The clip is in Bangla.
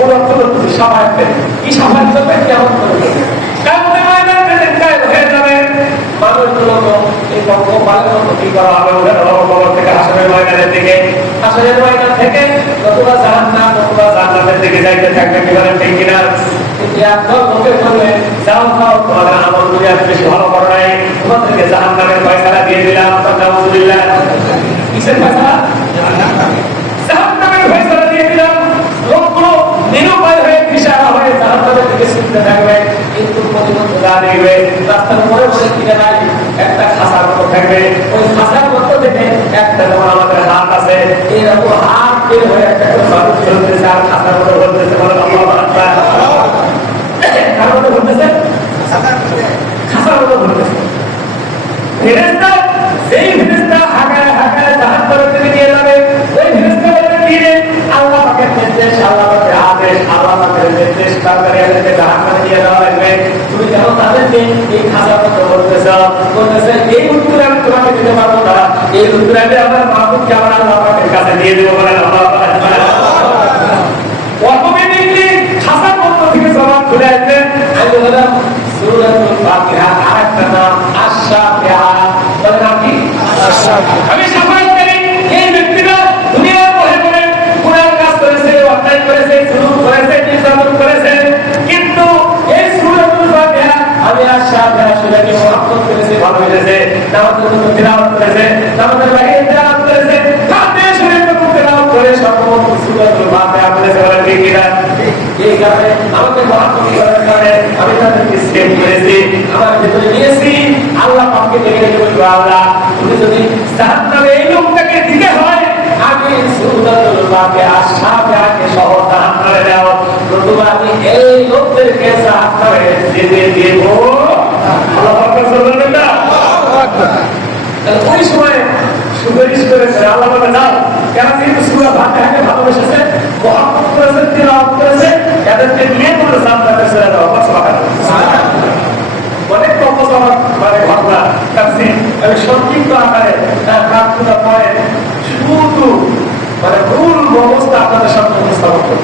মূল অর্থ হচ্ছে সাফায়াত পেন। কি সাফায়াত করবে? কেমন করবে? কামতে ময়দান পেলেন কায়েম হয়ে যাবে। মানুষগুলো তো এই পঙ্গপালের মতো কি করা হবে? ওদের কবর থেকে হাসরের ময়দানের দিকে, হাসরের ময়দান থেকে নতুবা জাহান্নাম, নতুবা জান্নাতের দিকে যাইতে থাকবে। কি বলেন ঠিক কিনা? কিন্তু একদল লোকে বলবে, যাও যাও, তোমাদের আমল দুনিয়া বেশি ভালো করো নাই, তোমাদেরকে জাহান্নামের ফয়সালা দিয়ে দিলাম। আলহামদুলিল্লাহ। কিসের ফয়সালা? জাহান্নামের ফয়সালা দিয়ে দিলাম। লোকগুলো নিরুপায় হয়ে দিশাহারা হয়ে জাহান্নামের দিকে ছুটতে থাকবে। কিন্তু প্রতিবন্ধ যা দেখবে রাস্তার উপরে বসে কিনে নাই একটা খাসার মতো থাকবে। ওই খাসার মতো দেখে একটা যেমন আমাদের হাত আছে, এইরকম হাত বের হয়ে একটা মানুষ চলতেছে আর খাসার মতো বলতেছে, বলে আল্লাহু আকবার। কার মতো বলতেছে? খাসার মতো বলতেছে। ফেরেশতা, সেই ফেরেশতা হাগায় হাগায় জাহান্নামের দিকে নিয়ে যাবে। ওই ফেরেশতা বলবে কি রে? আল্লাহ পাকের নির্দেশ, আল্লাহ পাকের আদেশ, আল্লাহ পাকের নির্দেশ তারপরে এদেরকে জাহান্নামে নিয়ে যাওয়া লাগবে। তুমি কেন তাদেরকে এই খাসার মতো বলতেছে? এই উত্তর আমি তোমাকে দিতে পারবো না। এই উত্তর আমি আমার মাহবুবকে আমার আল্লাহ পাকের কাছে দিয়ে দেবো। বলেন আল্লাহু আকবার। অটোমেটিকলি খাসার মতো থেকে জবাব চলে আসবে। আমি বললাম সূরাতুল ফাতিহা আরেকটা নাম আশ-শাফিআ। বলেন আপনি আশ-শাফিআ। আমি সাফায়াত করি এই ব্যক্তিরা দুনিয়ার বহে বলে গুনাহ কাজ করেছে, অন্যায় করেছে, জুলুম করেছে, নির্যাতন করেছে, কিন্তু এই সূরাতুল ফাতিহা আমি আশ-শাফিআ শুনে মহব্বত করেছে, ভালো হয়েছে। নামাজের মধ্যে তিলাওয়াত করেছে, নামাজের বাইরে তিলাওয়াত করেছে, হাতে শুনে তিলাওয়াত করে সর্বমোট সূরাতুল ফাতিহা পড়েছে। বলেন ঠিক কিনা? এই কারণে আমাকে মহব্বত করার কারণে আমি তাদেরকে সেভ করেছি, আমার ভিতরে নিয়েছি। আল্লাহ পাককে দেখে বলবো, আল্লাহ তুমি যদি জাহান্নামে এই লোকটাকে দিতে হয়, আমি সূরাতুল ফাতিহা আশ-শাফিআকে সহ জাহান্নামে দাও, নতুবা আমি এই লোকদেরকে জাহান্নামে যেতে দেব। আল্লাহ পাক বলেন না। ওই সময় সুপারিশ করেছে আল্লাহ বলে যাও, কেন কিন্তু সূরা ফাতিহাকে ভালোবেসেছে, মহব্বত করেছে, তিলাওয়াত করেছে, এদেরকে নিয়ে কোনো জান্নাতে ছেড়ে দাও। অনেক তপস্যার মানে ঘটনা তাফসীর আমি সংক্ষিপ্ত আকারে শুধু মানে মূল ব্যবস্থা আপনাদের সামনে উপস্থাপন করব।